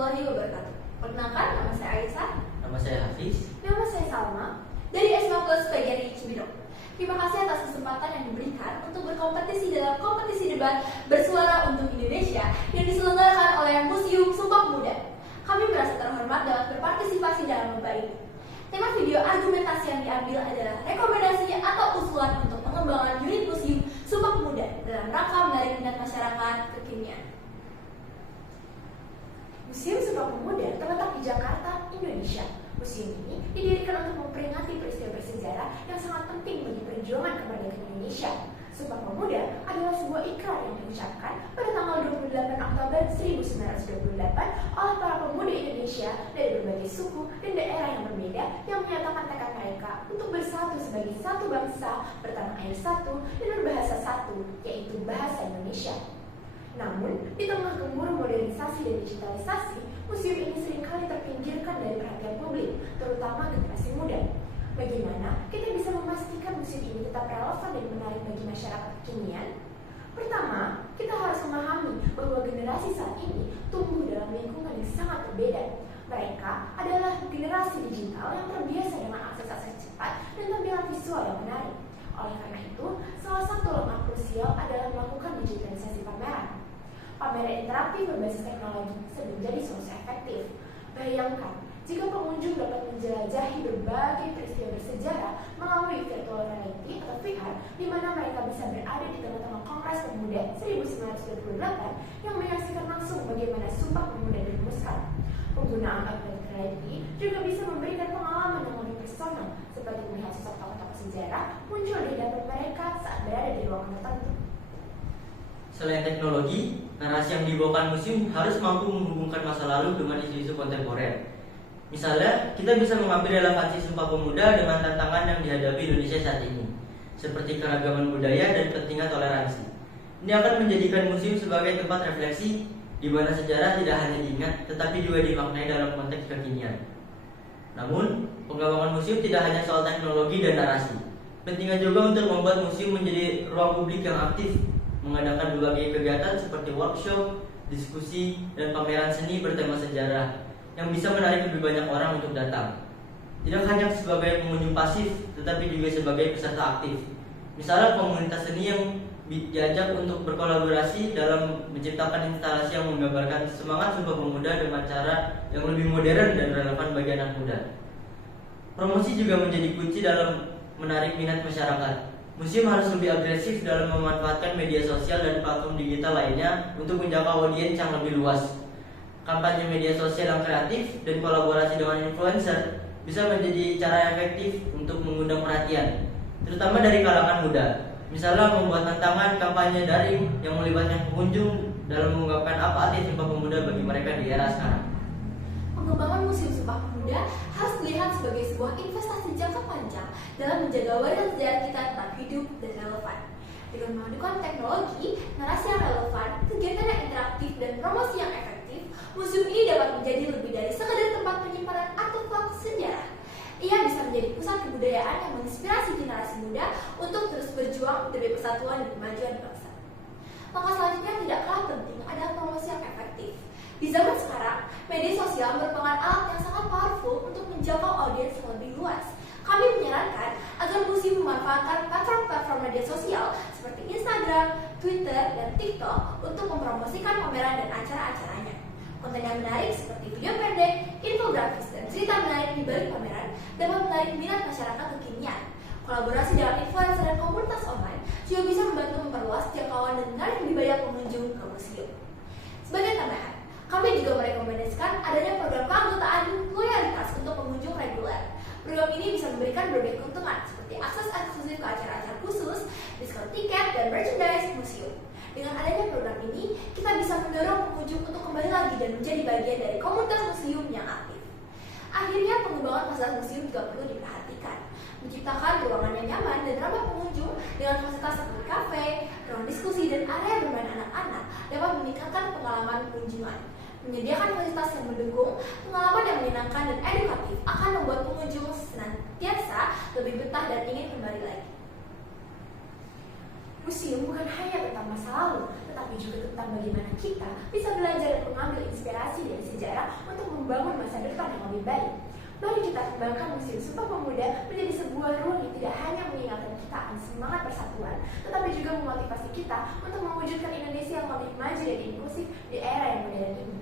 warahmatullahi wabarakatuh. Perkenalkan, nama saya Aisyah. Nama saya Hafiz. Nama saya Salma dari SMA Plus PGRI Cibinong. Terima kasih atas kesempatan yang diberikan untuk berkompetisi dalam kompetisi debat bersuara untuk Indonesia yang diselenggarakan oleh Museum Sumpah Pemuda. Kami merasa terhormat dapat berpartisipasi dalam lomba ini. Tema video argumentasi yang diambil adalah rekomendasi atau usulan untuk pengembangan unit Museum Sumpah Pemuda dalam rangka menarik minat masyarakat kekinian. Museum Sumpah Pemuda terletak di Jakarta, Indonesia. Museum ini didirikan untuk memperingati peristiwa bersejarah yang sangat penting bagi perjuangan kemerdekaan Indonesia. Sumpah Pemuda adalah sebuah ikrar yang diucapkan pada tanggal 28 Oktober 1928 oleh para pemuda Indonesia dari berbagai suku dan daerah yang berbeda yang menyatakan tekad mereka untuk bersatu sebagai satu bangsa, bertanah air satu, dan berbahasa satu, yaitu bahasa Indonesia. Namun, di tengah gemuruh modernisasi dan digitalisasi, museum ini seringkali terpinggirkan dari perhatian publik, terutama generasi muda. Bagaimana kita bisa memastikan museum ini tetap relevan dan menarik bagi masyarakat kekinian? Pertama, kita harus memahami bahwa generasi saat ini tumbuh dalam lingkungan yang sangat berbeda. Mereka adalah generasi digital yang terbiasa dengan akses cepat dan tampilan visual yang menarik. Oleh karena itu, salah satu langkah krusial adalah melakukan digitalisasi pameran. Pameran interaktif berbasis teknologi bisa menjadi solusi efektif. Bayangkan, jika pengunjung dapat menjelajahi berbagai peristiwa bersejarah melalui virtual reality atau VR, di mana mereka bisa berada di tengah-tengah Kongres Pemuda 1928 yang menyaksikan langsung bagaimana Sumpah Pemuda dirumuskan. Penggunaan augmented reality juga bisa memberikan pengalaman yang lebih personal, seperti melihat sosok tokoh-tokoh sejarah muncul di hadapan mereka saat berada di ruangan tertentu. Selain teknologi, narasi yang dibawakan museum harus mampu menghubungkan masa lalu dengan isu-isu kontemporer. Misalnya, kita bisa mengambil relevansi Sumpah Pemuda dengan tantangan yang dihadapi Indonesia saat ini, seperti keragaman budaya dan pentingnya toleransi. Ini akan menjadikan museum sebagai tempat refleksi, di mana sejarah tidak hanya diingat, tetapi juga dimaknai dalam konteks kekinian. Namun, pengembangan museum tidak hanya soal teknologi dan narasi. Pentingnya juga untuk membuat museum menjadi ruang publik yang aktif, mengadakan berbagai kegiatan seperti workshop, diskusi, dan pameran seni bertema sejarah yang bisa menarik lebih banyak orang untuk datang. Tidak hanya sebagai pengunjung pasif, tetapi juga sebagai peserta aktif. Misalnya komunitas seni yang diajak untuk berkolaborasi dalam menciptakan instalasi yang menggambarkan semangat Sumpah Pemuda dengan cara yang lebih modern dan relevan bagi anak muda. Promosi juga menjadi kunci dalam menarik minat masyarakat. Museum harus lebih agresif dalam memanfaatkan media sosial dan platform digital lainnya untuk menjangkau audiens yang lebih luas. Kampanye media sosial yang kreatif dan kolaborasi dengan influencer bisa menjadi cara efektif untuk mengundang perhatian, terutama dari kalangan muda. Misalnya membuat tantangan kampanye daring yang melibatkan pengunjung dalam mengungkapkan apa arti Sumpah Pemuda bagi mereka di era sekarang. Pengembangan Museum Sumpah Pemuda harus dilihat sebagai sebuah investasi jangka panjang dalam menjaga warisan sejarah kita tetap hidup dan relevan. Dengan memadukan teknologi, narasi yang relevan, kegiatan yang interaktif, dan promosi yang efektif, museum ini dapat menjadi lebih dari sekedar tempat penyimpanan artefak sejarah. Ia bisa menjadi pusat kebudayaan yang menginspirasi generasi muda untuk terus berjuang demi persatuan dan kemajuan bangsa. Langkah selanjutnya tidak kalah penting adalah promosi yang efektif. Di zaman sekarang, media sosial merupakan alat yang sangat powerful untuk menjangkau audiens yang lebih luas. Kami menyarankan agar museum memanfaatkan platform media sosial seperti Instagram, Twitter, dan TikTok untuk mempromosikan pameran dan acara-acaranya. Konten yang menarik seperti video pendek, infografis, dan cerita menarik di balik pameran dapat menarik minat masyarakat kekinian. Kolaborasi dengan influencer dan komunitas online juga bisa membantu memperluas jangkauan dan menarik lebih banyak pengunjung ke museum. Sebagai tambahan, kami juga merekomendasikan adanya program keanggotaan loyalitas untuk pengunjung reguler. Program ini bisa memberikan berbagai keuntungan seperti akses eksklusif ke acara-acara khusus, diskon tiket, dan merchandise museum. Dengan adanya program ini, kita bisa mendorong pengunjung untuk kembali lagi dan menjadi bagian dari komunitas museum yang aktif. Akhirnya, pengembangan fasilitas museum juga perlu diperhatikan. Menciptakan ruangan yang nyaman dan ramah pengunjung dengan fasilitas seperti kafe, ruang diskusi, dan area bermain anak-anak dapat meningkatkan pengalaman kunjungan. Menyediakan fasilitas yang mendukung pengalaman yang menyenangkan dan edukatif akan membuat pengunjung senantiasa lebih betah dan ingin kembali lagi. Museum bukan hanya tentang masa lalu, tetapi juga tentang bagaimana kita bisa belajar dan mengambil inspirasi dari sejarah untuk membangun masa depan yang lebih baik. Mari kita kembangkan Museum Sumpah Pemuda menjadi sebuah ruang yang tidak hanya mengingatkan kita akan semangat persatuan, tetapi juga memotivasi kita untuk mewujudkan Indonesia yang lebih maju dan inklusif di era yang modern ini.